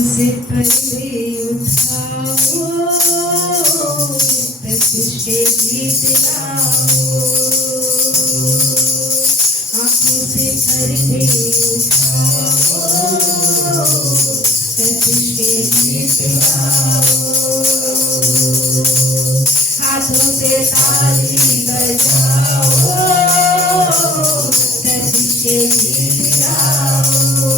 से पर्दे उठाओ, प्रकृति के गीत गाओ। आँखों से पर्दे उठाओ, प्रकृति के गीत गाओ। हाथों से ताली बजाओ, प्रकृति के गीत गाओ।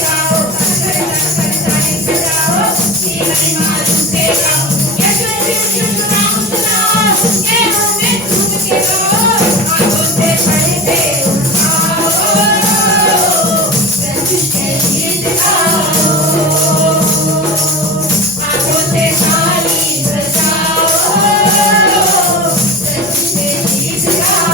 गाओ, कर ताली बजाओ, की महिमा झूठे गाओ, यीशु यीशु नाम सुनाओ, ये हमें झूम के गाओ, आंखों से पढ़ते उठाओ, प्रभु के गीत गाओ, आंखों से ताली बजाओ, प्रभु के गीत गाओ।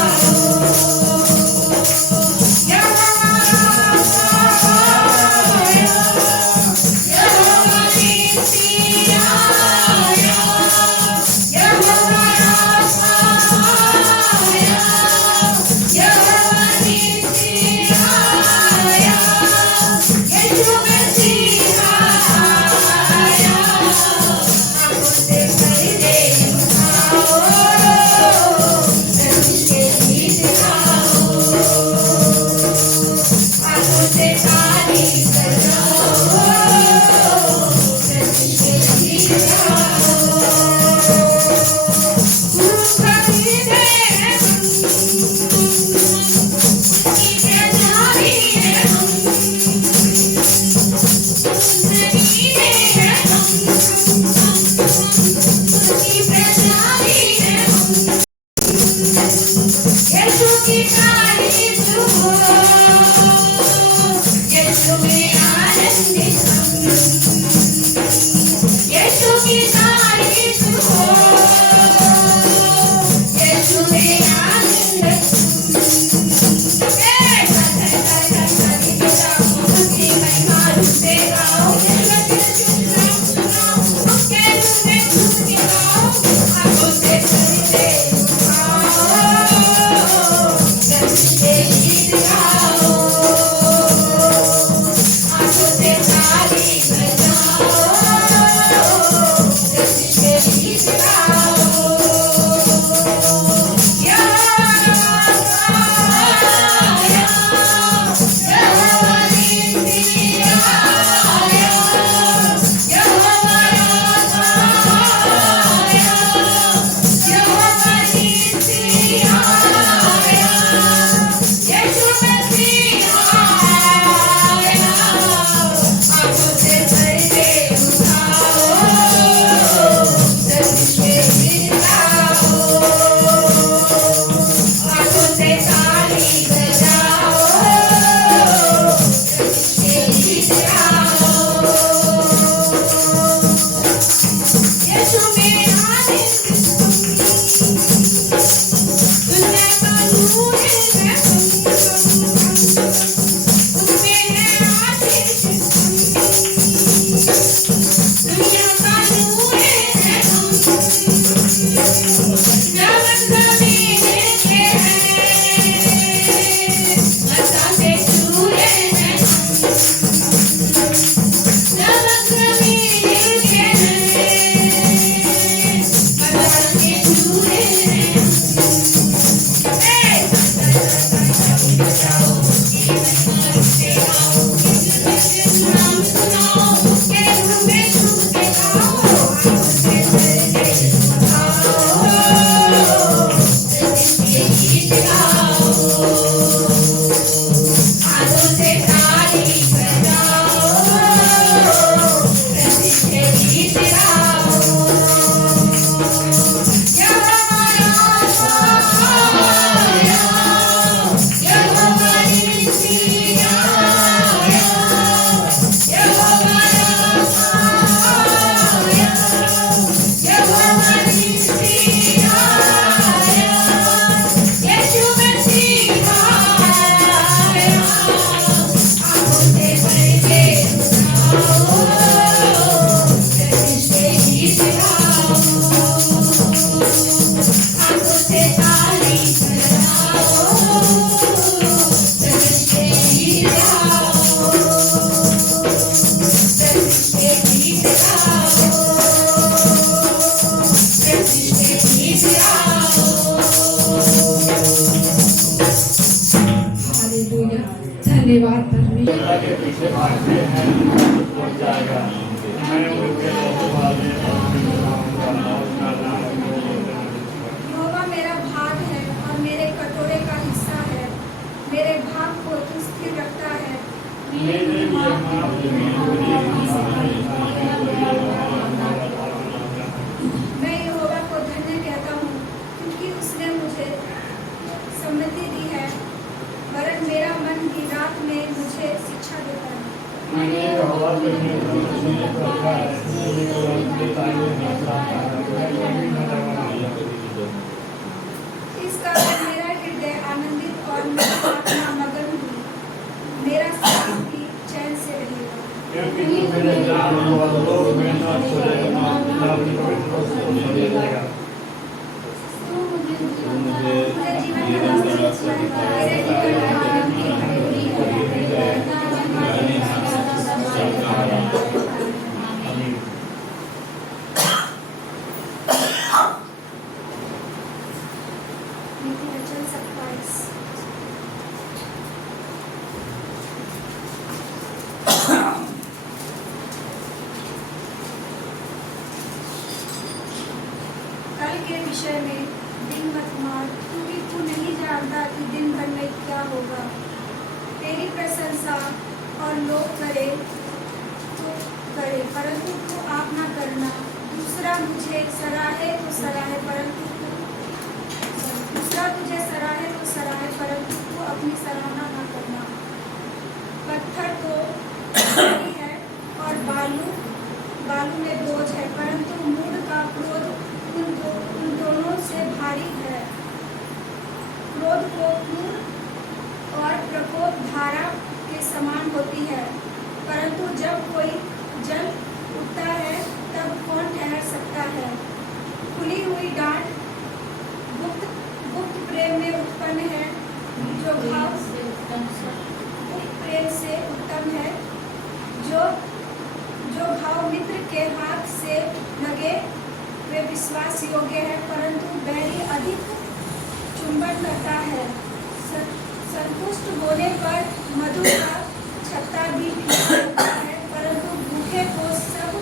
धन्यवाद परमेश्वर। के पीछे भागते हैं पहुंच जाएगा। मैं उनके वाले यहोवा मेरा भाग है और मेरे कटोरे का हिस्सा है, मेरे भाग को स्थिर रखता है, मेरे लिए माफ मैं यहोवा को धन्य कहता हूँ, क्योंकि उसने मुझे सम्मति दी है, वरन मेरा मन भी रात में मुझे शिक्षा देता है। मैंने हवा करने रखा है, मुझे उनके ताले में रखा है, मैं कभी न डरूंगा। इस कारण मेरा हृदय आनंदित और मेरी आत्मा मगन हुई, मेरा शरीर भी चैन से रहेगा। क्योंकि तू मेरे जानने वाले लोग में न छोड़ेगा, न अपनी पवित्र वस्तु में ले जाएगा। तू मुझे जीवन का रास्ता दिखाएगा, मेरे निकट आनंद की हरियाली है। आमीन। नीति वचन 27। कल के विषय में दिन मत मार, क्योंकि तू नहीं जानता कि दिन भर में क्या होगा। तेरी प्रशंसा और लोग करे तो करे, परंतु तू आप ना करना। दूसरा तुझे सराहे तो सराहे, परंतु तू अपनी सराहना ना करना। पत्थर तो भारी है और बालू में बोझ है, परंतु मूढ़ का क्रोध उन दोनों से भारी है। क्रोध को पूर्ण और प्रकोप धारा के समान होती है, परंतु जब कोई जल उठता है तब कौन ठहर सकता है। खुली हुई डांट गुप्त प्रेम में उत्पन्न है, जो भाव गुप्त प्रेम से उत्तम है। जो भाव मित्र के हाथ से लगे वे विश्वास योग्य है, परंतु बैरी अधिक चुंबन करता है। संतुष्ट होने पर मधु का छत्ता भी फीका होता है, परंतु भूखे को सब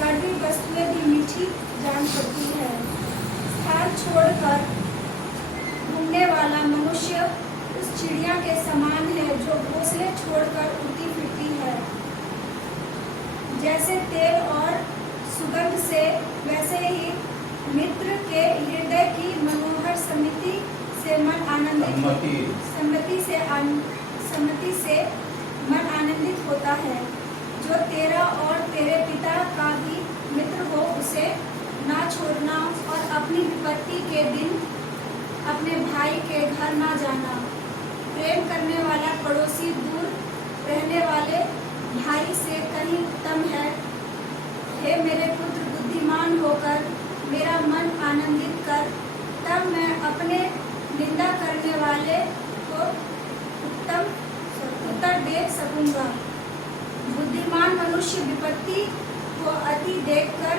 कड़वी वस्तुएं भी मीठी जान पड़ती है। स्थान छोड़कर घूमने वाला मनुष्य उस चिड़िया के समान है, जो घोंसले छोड़कर उड़ती फिरती है। जैसे तेल और सुगंध से, वैसे ही मित्र के हृदय की मनोहर सम्मति से मन आनंदित होता है। जो तेरा और तेरे पिता का भी मित्र हो, उसे ना छोड़ना और अपनी विपत्ति के दिन अपने भाई के घर ना जाना। प्रेम करने वाला पड़ोसी दूर रहने वाले भाई से कहीं उत्तम है। हे मेरे पुत्र, बुद्धिमान होकर मेरा मन आनंदित कर, तब मैं अपने निंदा करने वाले को उत्तर दे सकूंगा। बुद्धिमान मनुष्य विपत्ति को आती देखकर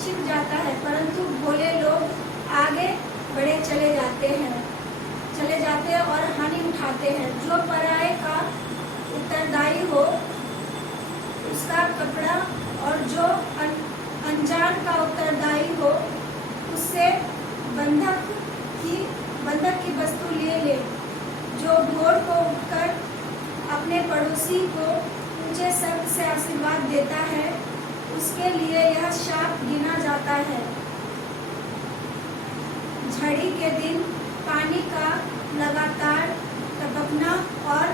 छिप जाता है, परंतु भोले लोग आगे बढ़े चले जाते हैं और हानि उठाते हैं। जो पराये का उत्तरदायी हो उसका कपड़ा, और जो अनजान का उत्तरदायी हो उससे बंधक की वस्तु ले। जो भोर को उठकर अपने पड़ोसी को ऊंचे शब्द से आशीर्वाद देता है, उसके लिए यह शाप गिना जाता है। झड़ी के दिन पानी का लगातार टपकना और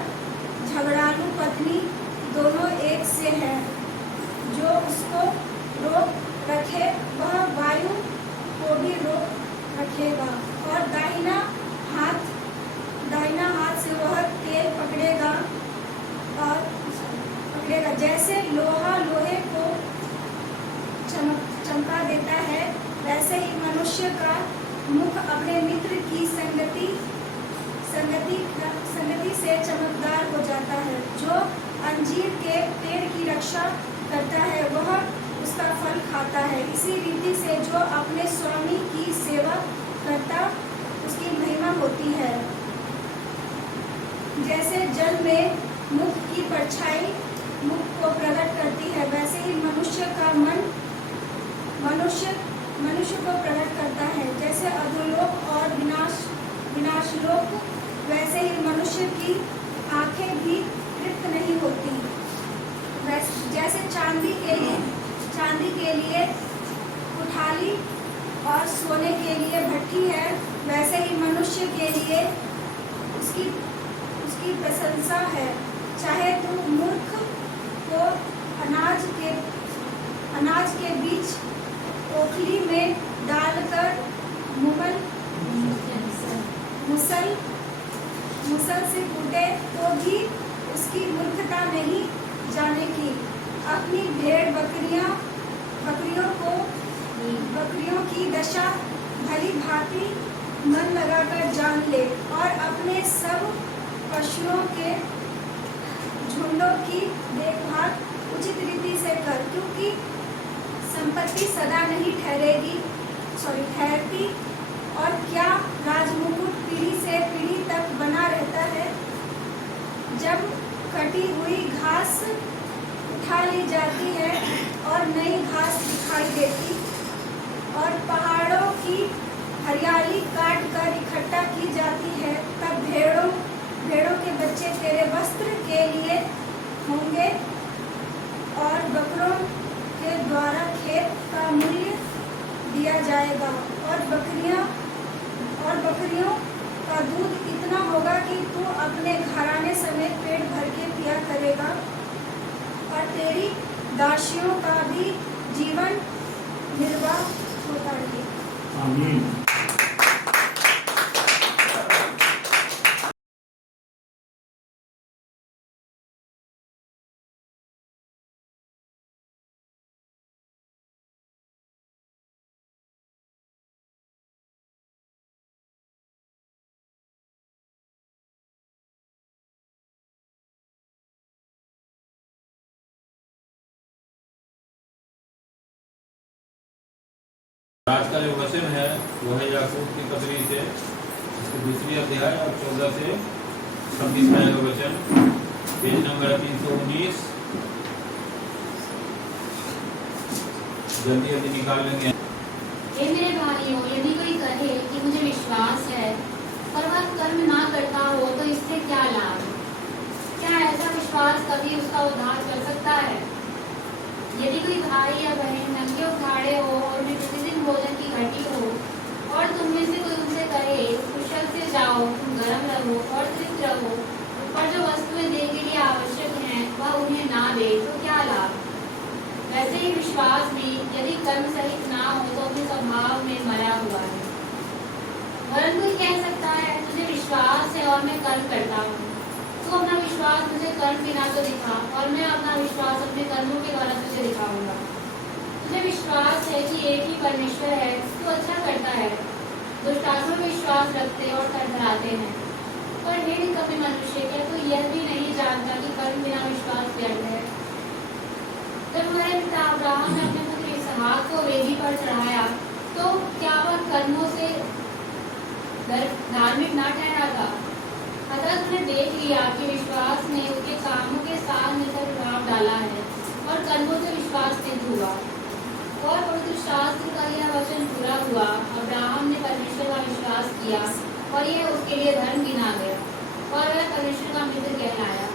झगड़ालू पत्नी दोनों एक से है। जो उसको रोक रखे वह वायु को भी रोक रखेगा, और दाहिना हाथ से वह तेल पकड़ेगा। जैसे लोहा लोहे को चमका देता है, वैसे ही मनुष्य का मुख अपने मित्र की संगति से चमकदार हो जाता है। जो अंजीर के पेड़ की रक्षा करता है, वह उसका फल खाता है। इसी रीति से जो अपने स्वामी की सेवा करता, उसकी महिमा होती है। जैसे जल में मुख की परछाई मुख को प्रकट करती है, वैसे ही मनुष्य का मन मनुष्य को प्रकट करता है। जैसे अधोलोक और विनाशलोक, वैसे ही मनुष्य की आंखें भी तृप्त नहीं होती। जैसे चांदी के लिए कुठाली और सोने के लिए भट्ठी है, वैसे ही मनुष्य के लिए उसकी प्रशंसा है। चाहे तू मूर्ख को अनाज के बीच ओखली में डालकर मुसल से कूटे तो भी उसकी मूर्खता नहीं जाने की। अपनी भेड़ बकरियों की दशा भली भांति मन लगाकर जान ले और अपने सब पशुओं के झुंडों की देखभाल उचित रीति से कर, क्योंकि संपत्ति सदा नहीं ठहरती और क्या राजमुकुट पीढ़ी से पीढ़ी तक बना रहता है। जब कटी हुई घास उठा ली जाती है और नई घास दिखाई देती और पहाड़ों की हरियाली काट कर इकट्ठा की जाती है, तब भेड़ों के बच्चे तेरे वस्त्र के लिए होंगे और बकरों के द्वारा खेत का मूल्य दिया जाएगा और बकरियों का दूध इतना होगा कि तू अपने घराने समेत पेट भर के पिया करेगा और तेरी दासियों का भी जीवन निर्वाह होता रहेगा। आमीन। आज का जो वचन है वो है याकूब की पत्री से इसकी दूसरी अध्याय और 14 से 26 का वचन, पेज नंबर 319। जल्दी निकाल लेंगे। हे मेरे भाइयों, यदि कोई कहे कि मुझे विश्वास है पर वह कर्म ना करता हो तो इससे क्या लाभ? क्या ऐसा विश्वास कभी उसका उद्धार कर सकता है? यदि कोई भाई या बहन नंगे उघाड़े हो और उन्हें प्रतिदिन भोजन की घटी हो और तुम में से कोई उनसे कहे कुशल से जाओ, तुम गर्म रहो और तृप्त रहो, और जो वस्तुएं देह के लिए आवश्यक हैं वह उन्हें ना दे तो क्या लाभ? वैसे ही विश्वास भी यदि कर्म सहित ना हो तो अपने स्वभाव में मरा हुआ है। वरन कोई कह सकता है मुझे विश्वास है और मैं कर्म करता हूँ, तो अपना विश्वास मुझे कर्म बिना तो दिखा और मैं अपना विश्वास अपने कर्मों के द्वारा तुझे दिखाऊंगा। तुझे विश्वास है कि एक ही परमेश्वर है, तो अच्छा करता है। दुष्टात्मा में विश्वास रखते और थरथराते हैं। पर हे निकम्मे मनुष्य, क्या तू यह भी नहीं जानता कि कर्म बिना विश्वास व्यर्थ है? जब हमारे पिता अब्राहम ने अपने पुत्र इसहाक को वेदी पर चढ़ाया तो क्या वह कर्मों से धार्मिक ना ठहरा था? अतः तुमने देख लिया कि विश्वास ने उसके कामों के साथ मिलकर प्रभाव डाला है और कर्मों से विश्वास सिद्ध हुआ। और पवित्र शास्त्र का यह वचन पूरा हुआ, अब्राहम ने परमेश्वर का विश्वास किया और यह उसके लिए धर्म गिना गया और वह परमेश्वर का मित्र कहलाया।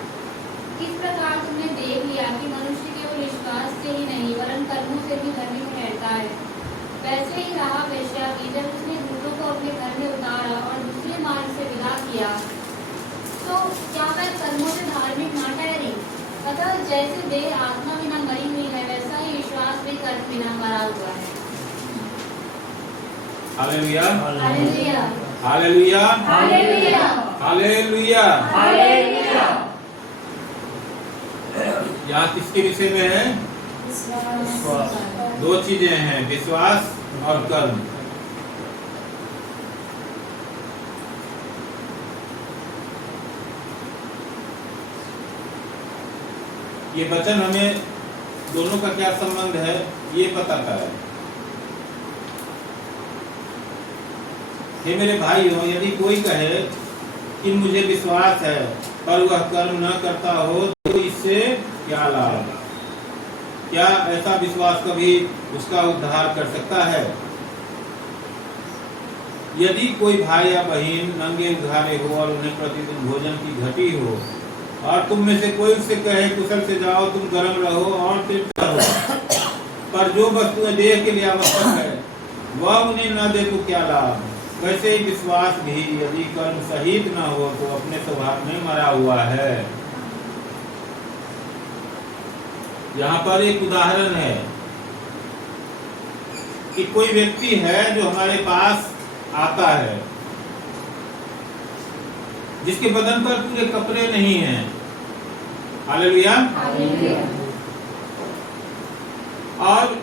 इस प्रकार तुमने देख लिया कि मनुष्य केवल विश्वास से ही नहीं वरन कर्मों से भी धर्मी ठहरता है। वैसे ही रहा वेश्या की, जब उसने दूतों को अपने घर में उतारा और दूसरे मार्ग से विदा किया तो क्या वह कर्मों से धार्मिक ना ठहरी? अतः जैसे देह आत्मा बिना मरी हुई है, वैसा ही विश्वास भी कर्म बिना मरा हुआ है। Hallelujah, hallelujah, hallelujah, hallelujah, hallelujah, hallelujah. यहाँ किसके विषय में है? विश्वास। दो चीजें हैं, विश्वास और कर्म। ये वचन हमें दोनों का क्या संबंध है ये बताता है। हे मेरे भाइयों, यदि कोई कहे कि मुझे विश्वास है पर वह कर्म न करता हो तो इससे क्या लाभ? क्या ऐसा विश्वास कभी उसका उद्धार कर सकता है? यदि कोई भाई या बहन नंगे उघाड़े हो और उन्हें प्रतिदिन भोजन की घटी हो और तुम में से कोई उससे कहे कुशल से जाओ, तुम गर्म रहो और तृप्त रहो, पर जो वस्तुएं देह के लिए आवश्यक है वह उन्हें न दे तो क्या लाभ। वैसे ही विश्वास भी यदि कर्म सहित न हो तो अपने स्वभाव में मरा हुआ है। यहाँ पर एक उदाहरण है कि कोई व्यक्ति है जो हमारे पास आता है, जिसके बदन पर पूरे कपड़े नहीं हैं, हालेलुया, और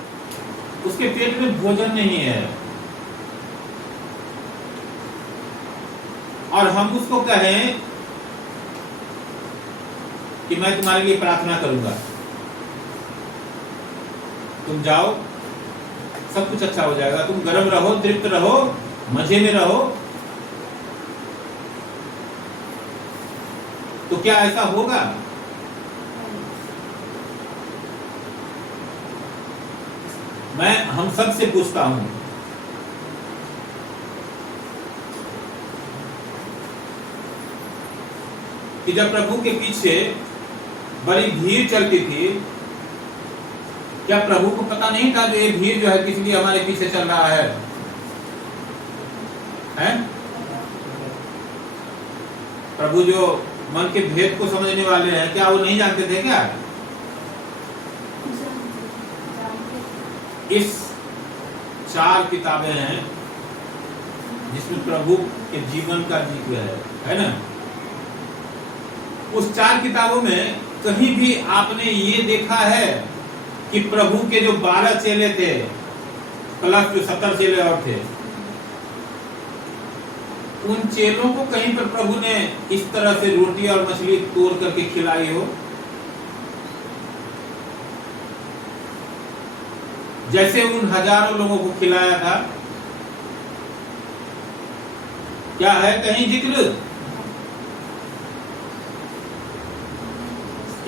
उसके पेट में भोजन नहीं है, और हम उसको कहें कि मैं तुम्हारे लिए प्रार्थना करूंगा, तुम जाओ सब कुछ अच्छा हो जाएगा, तुम गर्म रहो, तृप्त रहो, मजे में रहो, तो क्या ऐसा होगा? मैं हम सब से पूछता हूं, कि जब प्रभु के पीछे बड़ी भीड़ चलती थी, क्या प्रभु को पता नहीं था जो ये भीड़ जो है किस लिए हमारे पीछे चल रहा है? प्रभु जो मन के भेद को समझने वाले हैं, क्या वो नहीं जानते थे क्या? इस 4 किताबें हैं जिसमें प्रभु के जीवन का जिक्र है ना? उस 4 किताबों में कहीं भी आपने ये देखा है कि प्रभु के जो 12 चेले थे प्लस जो 70 चेले और थे, उन चेलों को कहीं पर प्रभु ने इस तरह से रोटी और मछली तोड़ करके खिलाई हो? जैसे उन हजारों लोगों को खिलाया था, क्या है कहीं जिक्र?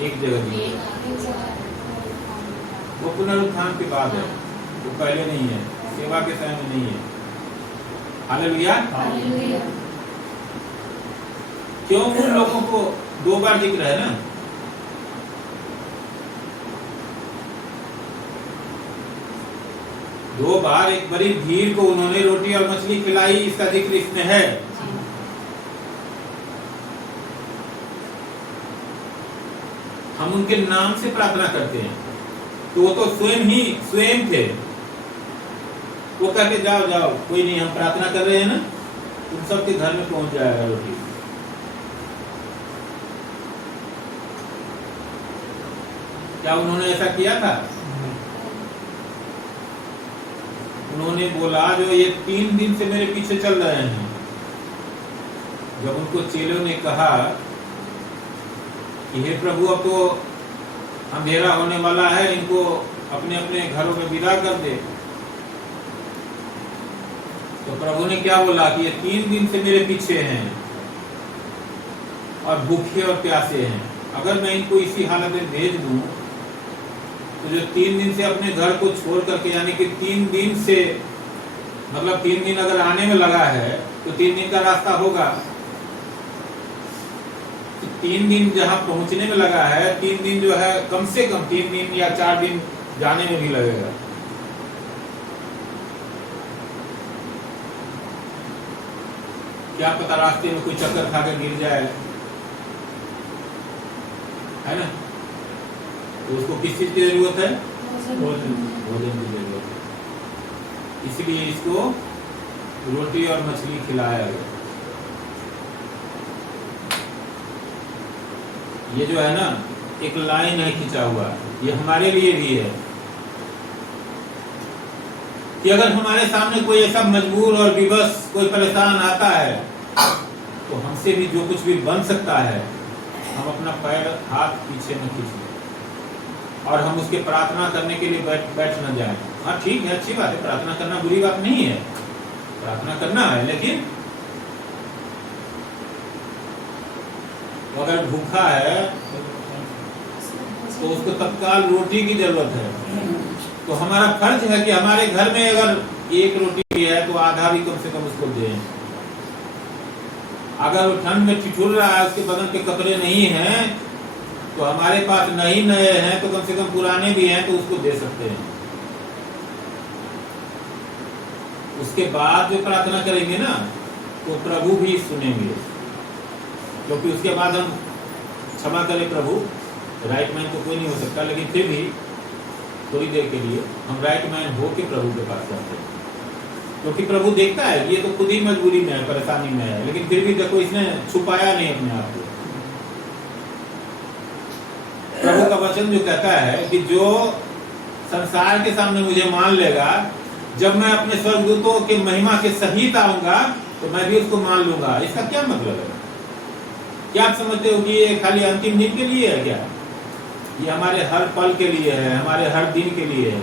एक जगह वो पुनरुत्थान की बात है, वो पहले नहीं है, सेवा के समय में नहीं है। हालेलुया। क्यों उन लोगों को 2 बार जिक्र है ना? दो बार एक बड़ी भीड़ को उन्होंने रोटी और मछली खिलाई, इसका जिक्र इसमें है। हम उनके नाम से प्रार्थना करते हैं, तो वो तो स्वयं थे, वो कहते जाओ जाओ कोई नहीं, हम प्रार्थना कर रहे हैं ना, तुम सबके घर में पहुंच जाएगा रोटी। क्या उन्होंने ऐसा किया था? उन्होंने बोला जो ये 3 दिन से मेरे पीछे चल रहे हैं। जब उनको चेलों ने कहा कि हे प्रभु अब तो अंधेरा होने वाला है, इनको अपने अपने घरों में विदा कर दे, तो प्रभु ने क्या बोला कि ये 3 दिन से मेरे पीछे हैं और भूखे और प्यासे हैं, अगर मैं इनको इसी हालत में भेज दूं तो जो 3 दिन से अपने घर को छोड़ करके, यानी कि 3 दिन से मतलब 3 दिन अगर आने में लगा है तो 3 दिन का रास्ता होगा, तो 3 दिन जहां पहुंचने में लगा है, 3 दिन जो है कम से कम 3 दिन या 4 दिन जाने में भी लगेगा। क्या पता रास्ते में कोई चक्कर खा के गिर जाए, है ना? तो उसको किस चीज की जरूरत है? भोजन की जरूरत है, इसलिए इसको रोटी और मछली खिलाया गया। ये जो है ना एक लाइन है खिंचा हुआ, ये हमारे लिए भी है कि अगर हमारे सामने कोई ऐसा मजबूर और विवश कोई परेशान आता है, तो हमसे भी जो कुछ भी बन सकता है, हम अपना पैर हाथ पीछे न खींचें और हम उसके प्रार्थना करने के लिए बैठ न जाएं। हाँ ठीक है, अच्छी बात है, प्रार्थना करना बुरी बात नहीं है, प्रार्थना करना है, लेकिन अगर भूखा है तो उसको तत्काल रोटी की जरूरत है, तो हमारा फर्ज है कि हमारे घर में अगर 1 रोटी है तो आधा भी कम से कम उसको दें। अगर वो ठंड में ठिठुर रहा है, उसके बदन पे कपड़े नहीं हैं, तो हमारे पास नहीं नए हैं तो कम से कम पुराने भी हैं तो उसको दे सकते हैं। उसके बाद जो प्रार्थना करेंगे ना तो प्रभु भी सुनेंगे, क्योंकि उसके बाद हम क्षमा करें प्रभु, राइट मैन तो कोई नहीं हो सकता, लेकिन फिर भी थोड़ी देर के लिए हम राइट मैन हो के प्रभु के पास जाते हैं, क्योंकि प्रभु देखता है कि ये तो खुद ही मजबूरी में है, परेशानी में है, लेकिन फिर भी देखो इसने छुपाया नहीं अपने आप को। प्रभु का वचन जो कहता है कि जो संसार के सामने मुझे मान लेगा, जब मैं अपने स्वर्गदूतों के महिमा के सहित आऊंगा तो मैं भी उसको मान लूंगा। इसका क्या मतलब है? क्या आप समझते हो कि ये खाली अंतिम दिन के लिए है क्या? ये हमारे हर पल के लिए है, हमारे हर दिन के लिए है।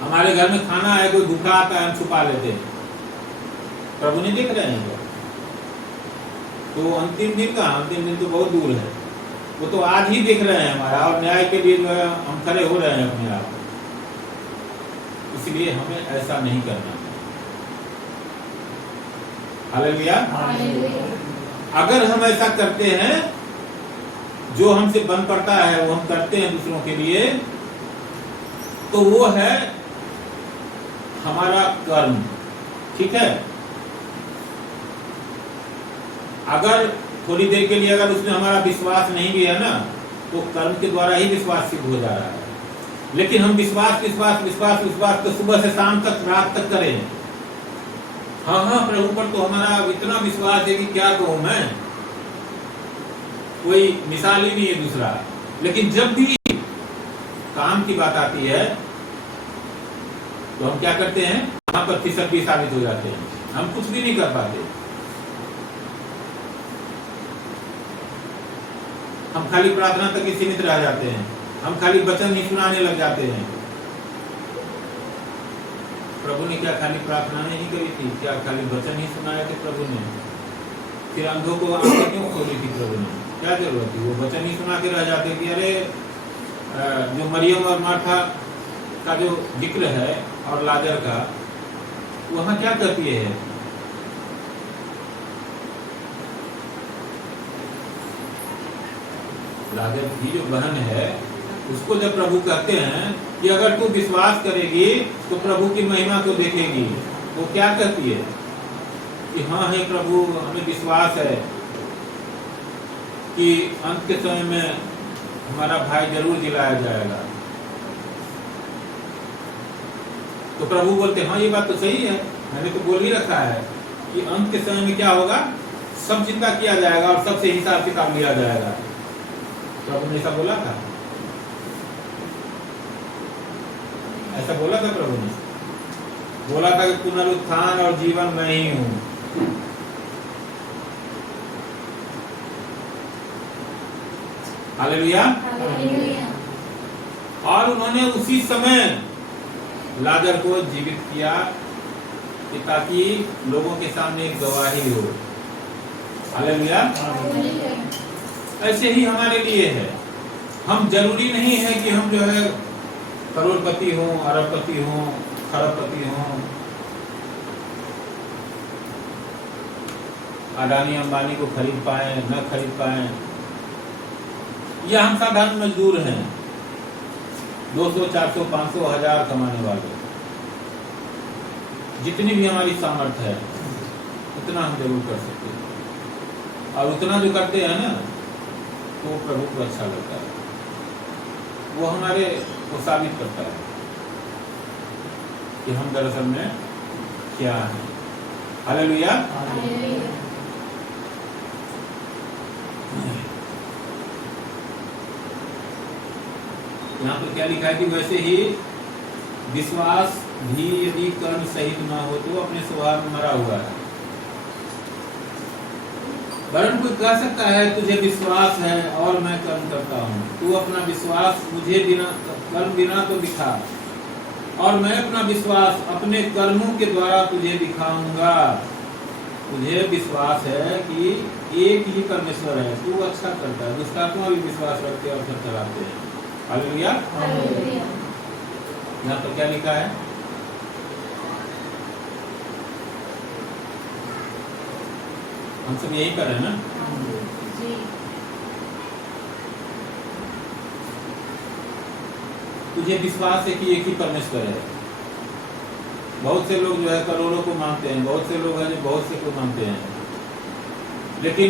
हमारे घर में खाना है, कोई भूखा आता है, हम छुपा लेते हैं, प्रभु नहीं देख रहे हैं क्या? तो अंतिम दिन का, अंतिम दिन तो बहुत दूर है, वो तो आज ही देख रहे हैं हमारा, और न्याय के लिए जो है हम खड़े हो रहे हैं अपने आप। इसलिए हमें ऐसा नहीं करना। हालेलुया। अगर हम ऐसा करते हैं, जो हमसे बन पड़ता है वो हम करते हैं दूसरों के लिए, तो वो है हमारा कर्म। ठीक है? अगर थोड़ी देर के लिए अगर उसमें हमारा विश्वास नहीं भी है ना, तो कर्म के द्वारा ही विश्वास सिद्ध हो जा रहा है। लेकिन हम विश्वास विश्वास विश्वास विश्वास तो सुबह से शाम तक, रात तक करें। हाँ प्रभु पर तो हमारा इतना विश्वास है कि क्या कहूं मैं, कोई मिसाल ही नहीं है दूसरा। लेकिन जब भी काम की बात आती है तो हम क्या करते हैं? वहां पर फिसक भी साबित हो जाते हैं, हम कुछ भी नहीं कर पाते। हम खाली प्रार्थना तक ही सीमित रह जाते हैं, हम खाली वचन ही सुनाने लग जाते हैं। प्रभु ने क्या खाली प्रार्थना नहीं करी थी? क्या खाली वचन ही सुनाए थे प्रभु ने? फिर अंधों को आंखें क्यों खोली थी प्रभु ने? क्या जरूरत थी? वो वचन ही सुना के रह जाते कि अरे जो मरियम और मार्था का जो जिक्र है और लाजर का, वहां क्या करती है? लाजर की जो बहन है उसको जब प्रभु कहते हैं कि अगर तू विश्वास करेगी तो प्रभु की महिमा को देखेगी, वो क्या कहती है कि हाँ है प्रभु, हमें विश्वास है कि अंत के समय में हमारा भाई जरूर जिलाया जाएगा। तो प्रभु बोलते हाँ ये बात तो सही है, मैंने तो बोल ही रखा है कि अंत के समय में क्या होगा, सब जिंदा किया जाएगा और सबसे हिसाब किताब लिया जाएगा। प्रभु ने ऐसा बोला था? ऐसा बोला था प्रभु ने? बोला था कि पुनरुत्थान और जीवन मैं ही हूं। हालेलुया। और उन्होंने उसी समय लाजर को जीवित किया कि ताकि लोगों के सामने एक गवाही हो। हालेलुया। ऐसे ही हमारे लिए है। हम जरूरी नहीं है कि हम जो है करोड़पति हो, अरबपति हो, खरबपति हो, अडानी अंबानी को खरीद पाए न खरीद पाए, या हम साधारण मजदूर हैं, 200, 400, 500, 1000 कमाने वाले। जितनी भी हमारी सामर्थ्य है उतना हम जरूर कर सकते हैं, और उतना जो करते हैं ना तो प्रभु को अच्छा लगता है, वो हमारे को साबित करता है कि हम दरअसल में क्या है। हालेलुया। यहाँ पर क्या लिखा है कि वैसे ही विश्वास भी यदि कर्म सहित न हो तो अपने स्वभाव में मरा हुआ है। वरन कोई कह सकता है तुझे विश्वास है और मैं कर्म करता हूँ, तू अपना विश्वास मुझे बिना कर्म बिना तो दिखा, और मैं अपना विश्वास अपने कर्मों के द्वारा तुझे दिखाऊंगा। तुझे विश्वास है कि एक ही परमेश्वर है, तू अच्छा करता है, दुष्टात्मा भी विश्वास रखते और फिर चलाते हैं। हालेलुया। यहाँ पर क्या लिखा है? हम सब यही कर रहे हैं ना। जी। तुझे विश्वास है कि एक ही परमेश्वर है। बहुत से लोग जो है करोड़ों को मानते हैं, बहुत से लोग हैं जो बहुत से को मानते हैं, लेकिन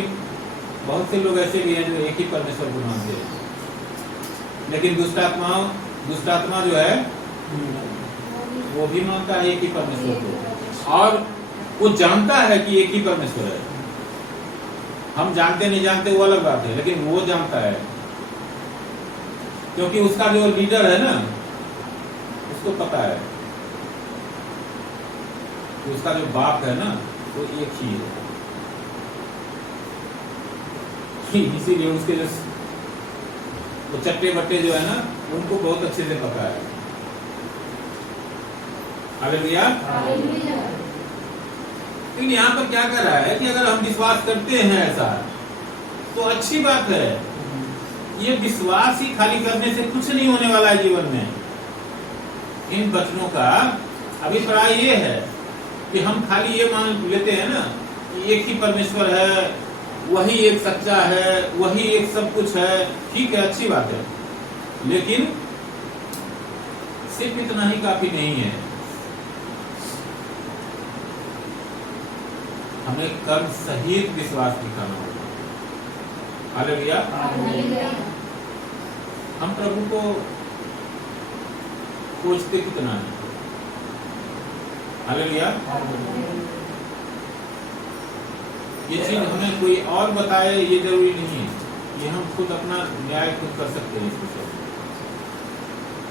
बहुत से लोग ऐसे भी हैं जो एक ही परमेश्वर को मानते हैं। लेकिन दुष्टात्मा जो है वो भी मानता है एक ही परमेश्वर को, और वो जानता है कि एक ही परमेश्वर है। हम जानते नहीं जानते वो अलग बात है, लेकिन वो जानता है, क्योंकि उसका जो लीडर है ना, उसको पता है कि उसका जो बाप है ना वो एक ही है। इसीलिए उसके जो वो चट्टे बट्टे जो है ना उनको बहुत अच्छे से पता है। हालेलुया। लेकिन यहाँ पर क्या कर रहा है कि अगर हम विश्वास करते हैं ऐसा तो अच्छी बात है। ये विश्वास ही खाली करने से कुछ नहीं होने वाला है जीवन में। इन वचनों का अभिप्राय ये है कि हम खाली ये मान लेते हैं ना कि एक ही परमेश्वर है, वही एक सच्चा है, वही एक सब कुछ है। ठीक है, अच्छी बात है, लेकिन सिर्फ इतना ही काफी नहीं है। हमें कर्म सहित विश्वास दिखाना होगा। हालेलुया। हम प्रभु को खोजते कितना है। हालेलुया। ये चीज हमें कोई और बताए ये जरूरी नहीं है, ये हम खुद अपना न्याय खुद कर सकते हैं। इसको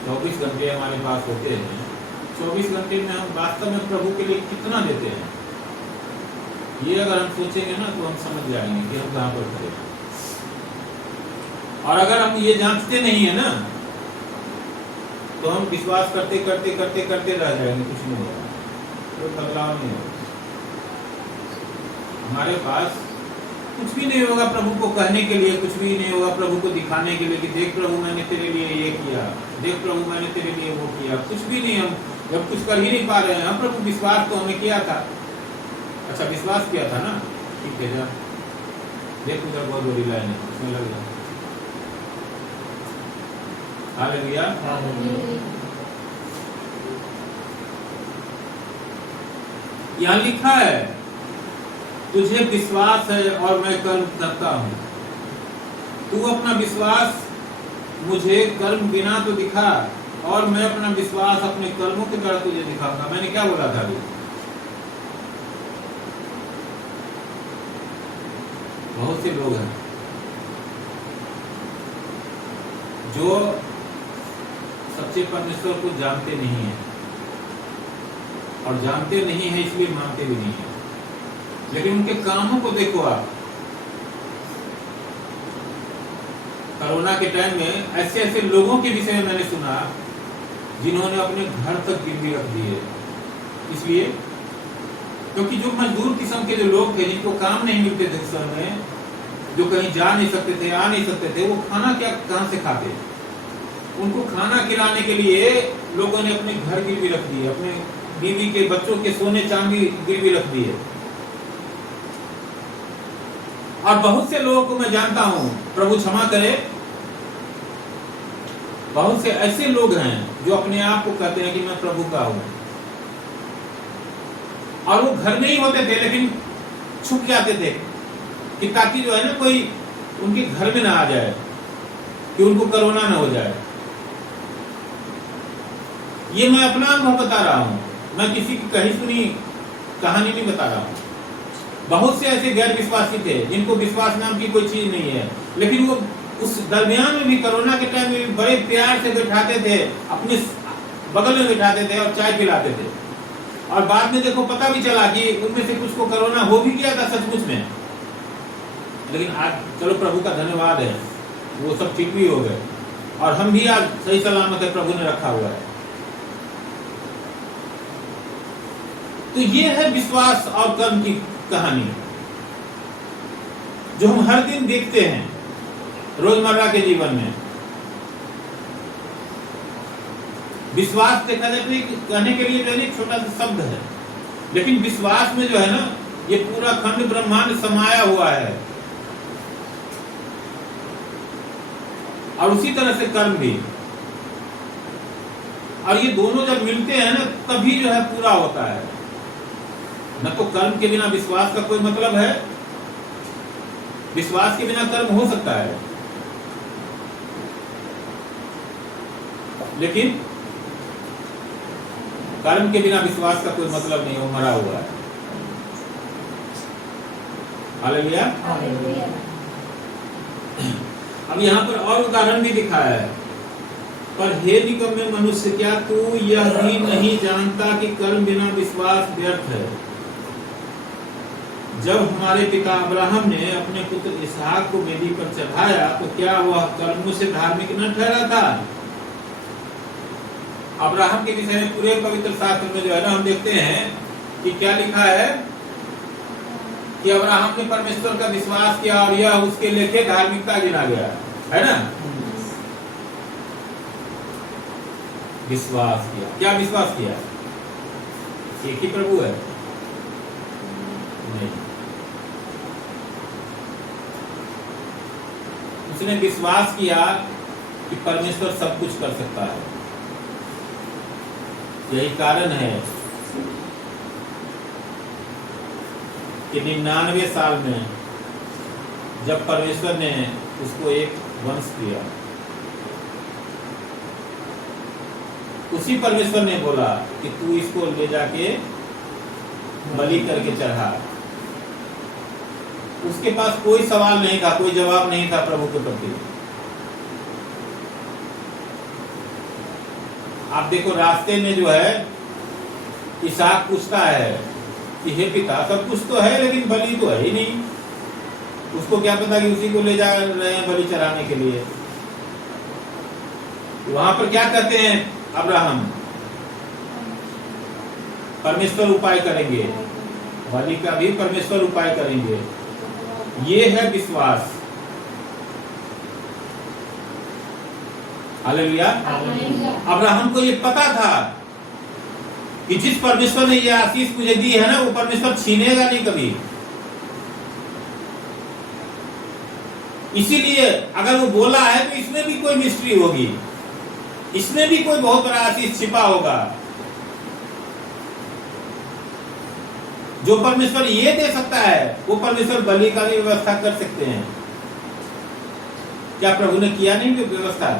24 घंटे हमारे पास होते हैं, 24 घंटे में हम वास्तव में प्रभु के लिए कितना देते हैं, ये अगर हम सोचेंगे ना तो हम समझ जाएंगे कि हम कहाँ पर खड़े हैं। और अगर हम ये जांचते नहीं है ना तो हम विश्वास करते करते करते करते रह जाएंगे, कुछ नहीं होगा, कोई बदलाव नहीं होगा। हमारे पास कुछ भी नहीं होगा प्रभु को कहने के लिए, कुछ भी नहीं होगा प्रभु को दिखाने के लिए कि देख प्रभु मैंने तेरे लिए ये किया, देख प्रभु मैंने तेरे लिए वो किया। कुछ भी नहीं, हम जब कुछ कर ही नहीं पा रहे हैं। हम प्रभु विश्वास तो हमें किया था, अच्छा विश्वास किया था ना, ठीक है, जा देख उधर बहुत बड़ी लाइन है, उसमें लग जाए। हालेलुया। यहाँ लिखा है तुझे विश्वास है और मैं कर्म करता हूं। तू अपना विश्वास मुझे कर्म बिना तो दिखा, और मैं अपना विश्वास अपने कर्मों के द्वारा तुझे दिखाऊंगा। मैंने क्या बोला था अभी? बहुत से लोग हैं जो सच्चे परमेश्वर को जानते नहीं है, और जानते नहीं है इसलिए मानते भी नहीं है। लेकिन उनके कामों को देखो आप। कोरोना के टाइम में ऐसे ऐसे लोगों के विषय में मैंने सुना जिन्होंने अपने घर तक गिरवी रख दिए, इसलिए क्योंकि जो मजदूर किस्म के जो लोग थे, जिनको काम नहीं मिलते थे उस समय, जो कहीं जा नहीं सकते थे, आ नहीं सकते थे, वो खाना क्या कहां से खाते? उनको खाना खिलाने के लिए लोगों ने अपने घर गिरवी रख दिए, अपने बीवी के बच्चों के सोने चांदी गिरवी रख दिए। और बहुत से लोगों को मैं जानता हूं, प्रभु क्षमा करे, बहुत से ऐसे लोग हैं जो अपने आप को कहते हैं कि मैं प्रभु का हूं, और वो घर में ही होते थे लेकिन छुप जाते थे कि ताकि जो है ना कोई उनके घर में ना आ जाए, कि उनको कोरोना ना हो जाए। ये मैं अपना अनुभव बता रहा हूं, मैं किसी की कही सुनी कहानी नहीं बता रहा हूं। बहुत से ऐसे गैर विश्वासी थे जिनको विश्वास नाम की कोई चीज नहीं है, लेकिन वो उस दरमियान में भी, कोरोना के टाइम में भी बड़े प्यार से बैठाते थे, अपने बगल में बैठाते थे और चाय पिलाते थे। और बाद में देखो पता भी चला कि उनमें से कुछ को कोरोना हो भी गया था सचमुच में, लेकिन आज चलो प्रभु का धन्यवाद है, वो सब ठीक भी हो गए, और हम भी आज सही सलामत है, प्रभु ने रखा हुआ है। तो ये है विश्वास और कर्म की कहानी जो हम हर दिन देखते हैं रोजमर्रा के जीवन में। विश्वास देखा जाए तो कहने के लिए एक छोटा सा शब्द है, लेकिन विश्वास में जो है ना ये पूरा खंड ब्रह्मांड समाया हुआ है। और उसी तरह से कर्म भी, और ये दोनों जब मिलते हैं ना तभी जो है पूरा होता है। न तो कर्म के बिना विश्वास का कोई मतलब है, विश्वास के बिना कर्म हो सकता है, लेकिन कर्म के बिना विश्वास का कोई मतलब नहीं, वो मरा हुआ है। हालेलुया। अब यहाँ पर और उदाहरण भी दिखाया है। पर हे निकम्मे मनुष्य, क्या तू यह भी नहीं जानता कि कर्म बिना विश्वास व्यर्थ है? जब हमारे पिता अब्राहम ने अपने पुत्र इसहाक को वेदी पर चढ़ाया तो क्या वह कर्मों से धार्मिक न ठहरा था? अब्राहम के विषय में पूरे पवित्र शास्त्र में जो है ना हम देखते हैं कि क्या लिखा है कि अब्राहम ने परमेश्वर का विश्वास किया और यह उसके लेखे धार्मिकता गिना गया, है ना। विश्वास किया, क्या विश्वास किया? एक ही प्रभु है? नहीं, उसने विश्वास किया कि परमेश्वर सब कुछ कर सकता है। यही कारण है कि 99 साल में जब परमेश्वर ने उसको एक वंश दिया, उसी परमेश्वर ने बोला कि तू इसको ले जाके बलि करके चढ़ा। उसके पास कोई सवाल नहीं था, कोई जवाब नहीं था प्रभु के प्रति। आप देखो रास्ते में जो है इसहाक पूछता है कि हे पिता, सब कुछ तो है लेकिन बलि तो है ही नहीं। उसको क्या पता कि उसी को ले जा रहे हैं बलि चढ़ाने के लिए। वहां पर क्या कहते हैं अब्राहम? परमेश्वर उपाय करेंगे, बलि का भी परमेश्वर उपाय करेंगे। ये है विश्वास। हालेलुया। अब्राहम को ये पता था कि जिस परमेश्वर ने ये आशीष मुझे दी है ना, वो परमेश्वर छीनेगा नहीं कभी। इसीलिए अगर वो बोला है तो इसमें भी कोई मिस्ट्री होगी, इसमें भी कोई बहुत बड़ा आशीष छिपा होगा। जो परमेश्वर ये दे सकता है वो परमेश्वर बलि का भी व्यवस्था कर सकते हैं। क्या प्रभु ने किया नहीं व्यवस्था?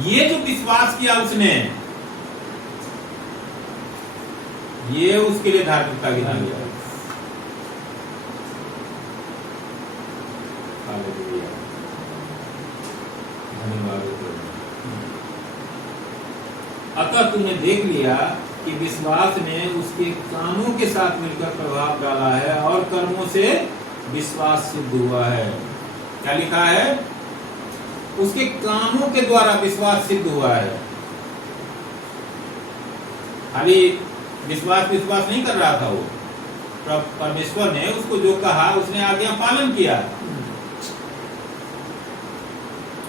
ये जो विश्वास किया उसने, ये उसके लिए धार्मिकता गिना गया। धन्यवाद। अतः तुमने देख लिया कि विश्वास ने उसके कामों के साथ मिलकर प्रभाव डाला है और कर्मों से विश्वास सिद्ध हुआ है। क्या लिखा है? उसके कामों के द्वारा विश्वास सिद्ध हुआ है। खाली विश्वास नहीं कर रहा था वो, परमेश्वर ने उसको जो कहा उसने आज्ञा पालन किया,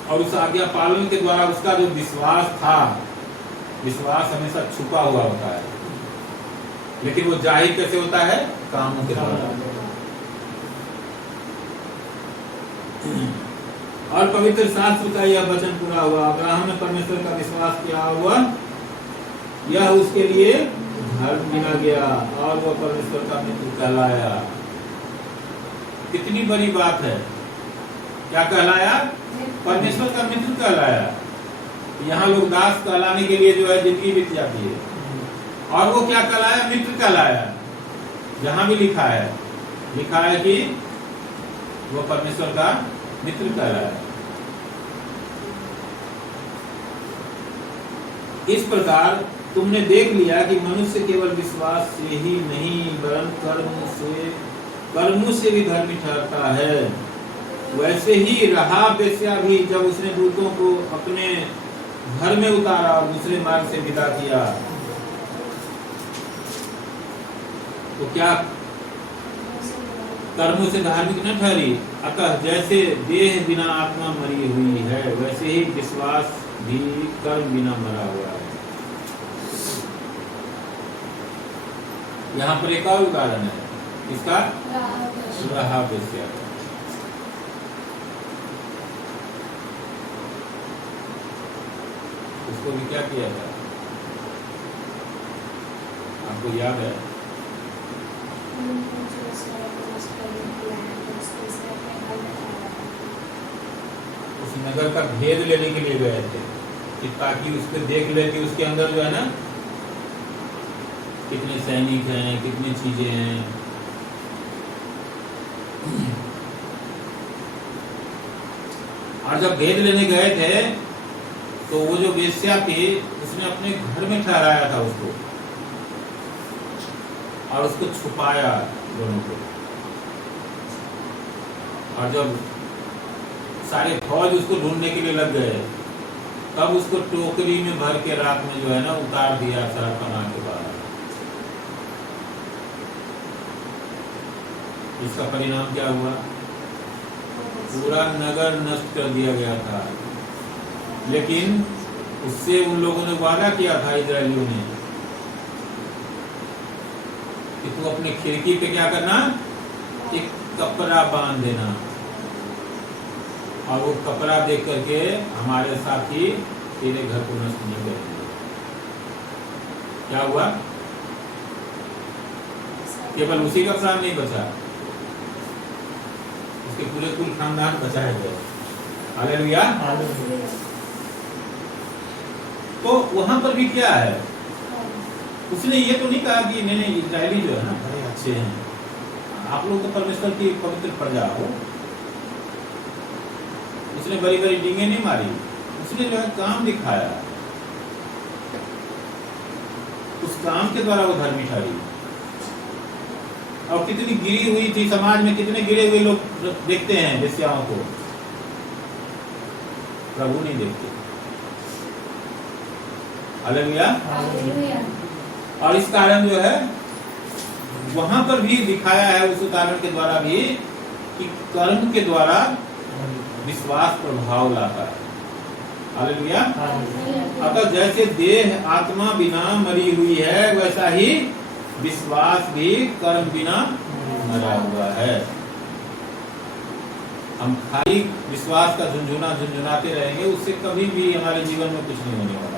और उस आज्ञा पालन के द्वारा उसका जो विश्वास था, विश्वास हमेशा छुपा हुआ होता है, लेकिन वो जाहिर कैसे होता है? कामों के द्वारा। और पवित्र शास्त्र का यह वचन पूरा हुआ, अब्राहम ने परमेश्वर का विश्वास किया हुआ, यह उसके लिए धर्म गिना गया और वह परमेश्वर का मित्र कहलाया। कितनी बड़ी बात है! क्या कहलाया? परमेश्वर का मित्र कहलाया। यहाँ लोग दास कहलाने के लिए जो है जिंदगी बीत जाती है, और वो क्या कहलाया? मित्र कहलाया। जहां भी लिखा है कि वो परमेश्वर का मित्र कहलाया। इस प्रकार तुमने देख लिया कि मनुष्य केवल विश्वास से ही नहीं वरन कर्मों से भी धर्मी ठहरता है। वैसे ही राहाब वेश्या भी, जब उसने दूतों को अपने घर में उतारा और दूसरे मार्ग से विदा किया, तो क्या कर्मों से धार्मिक न ठहरी? अतः जैसे देह बिना आत्मा मरी हुई है, वैसे ही विश्वास भी कर्म बिना मरा हुआ है। यहाँ पर एक और उदाहरण है, इसका रहा वेश्या का। उसको भी क्या किया था, आपको याद है? उस नगर का भेद लेने के लिए गए थे कि ताकि उसको देख ले कि उसके अंदर जो है ना कितने सैनिक हैं, कितनी चीजें हैं। और जब भेद लेने गए थे तो वो जो वेश्या थी उसने अपने घर में ठहराया था उसको और उसको छुपाया दोनों को। और जब सारे फौज उसको ढूंढने के लिए लग गए तब उसको टोकरी में भर के रात में जो है ना उतार दिया शहरपनाह के बाहर। इसका परिणाम क्या हुआ? पूरा नगर नष्ट कर दिया गया था। लेकिन उससे उन लोगों ने वादा किया था इजरायलियों ने कि तू अपने खिड़की पे क्या करना, एक कपड़ा बांध देना और वो कपड़ा देख करके हमारे साथी तेरे घर को नष्ट नहीं करेंगे। क्या हुआ? केवल उसी का प्राण नहीं बचा, उसके पूरे कुल खानदान बचाए गए। हालेलुया। तो वहां पर भी क्या है, उसने ये तो नहीं कहा कि नहीं इजरायली जो है ना बड़े अच्छे हैं, आप लोग तो परमेश्वर की पवित्र प्रजा हो। उसने बड़ी बड़ी डींगे नहीं मारी, उसने जो है काम दिखाया, उस काम के द्वारा वो धर्मी ठहरी। और कितनी गिरी हुई थी समाज में, कितने गिरे हुए लोग देखते हैं वेश्याओं को, प्रभु नहीं देखते। हालेलुया। और इस कारण जो है वहां पर भी दिखाया है उस उदाहरण के द्वारा भी कि कर्म के द्वारा विश्वास प्रभाव लाता है। हालेलुया। अतः जैसे देह आत्मा बिना मरी हुई है वैसा ही विश्वास भी कर्म बिना मरा हुआ है। हम खाली विश्वास का झुंझुनाते रहेंगे, उससे कभी भी हमारे जीवन में कुछ नहीं होने वाला है।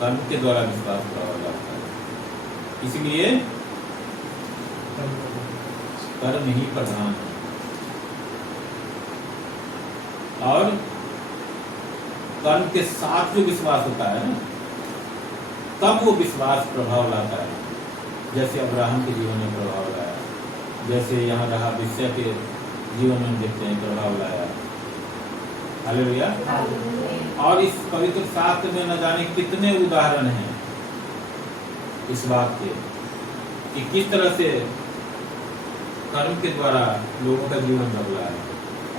कर्म के द्वारा विश्वास प्रभाव लाता है, इसलिए कर्म ही प्रधान है। और कर्म के साथ जो विश्वास होता है ना, तब वो विश्वास प्रभाव लाता है। जैसे अब्राहम के जीवन में प्रभाव लाया, जैसे यहाँ रहा वेश्या के जीवन में देखते हैं प्रभाव लाया। हालेलुया। और इस पवित्र शास्त्र में न जाने कितने उदाहरण हैं इस बात के कि किस तरह से कर्म के द्वारा लोगों का जीवन बदला है।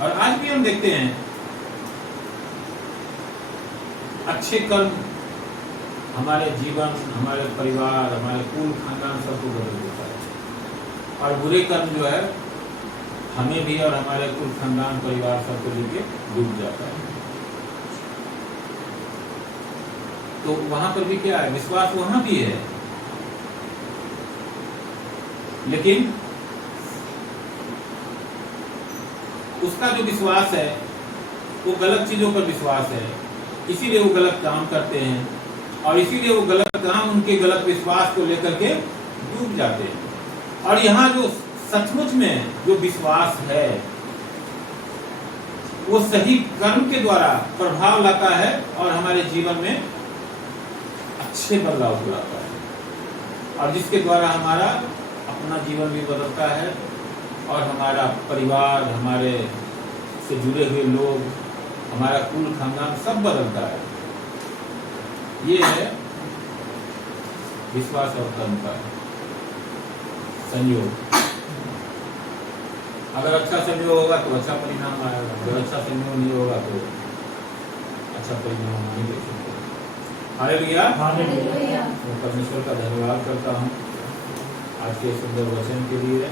और आज भी हम देखते हैं अच्छे कर्म हमारे जीवन, हमारे परिवार, हमारे कुल खानदान सबको बदल देता है, और बुरे कर्म जो है हमें भी और हमारे कुल खानदान परिवार सबको लेके डूब जाता है। तो वहां पर भी क्या है, विश्वास वहां भी है, लेकिन उसका जो विश्वास है वो गलत चीजों पर विश्वास है, इसीलिए वो गलत काम करते हैं और इसीलिए वो गलत काम उनके गलत विश्वास को लेकर के डूब जाते हैं। और यहाँ जो सचमुच में जो विश्वास है वो सही कर्म के द्वारा प्रभाव लाता है और हमारे जीवन में अच्छे बदलाव को लाता है, और जिसके द्वारा हमारा अपना जीवन भी बदलता है और हमारा परिवार, हमारे से जुड़े हुए लोग, हमारा कुल खानदान सब बदलता है। ये है विश्वास और कर्म का संयोग। अगर अच्छा संयोग होगा तो अच्छा परिणाम आएगा, अगर अच्छा संयोग नहीं होगा तो अच्छा परिणाम नहीं दे सकते। हालेलुया। मैं परमेश्वर का धन्यवाद करता हूँ आज के सुंदर वचन के लिए।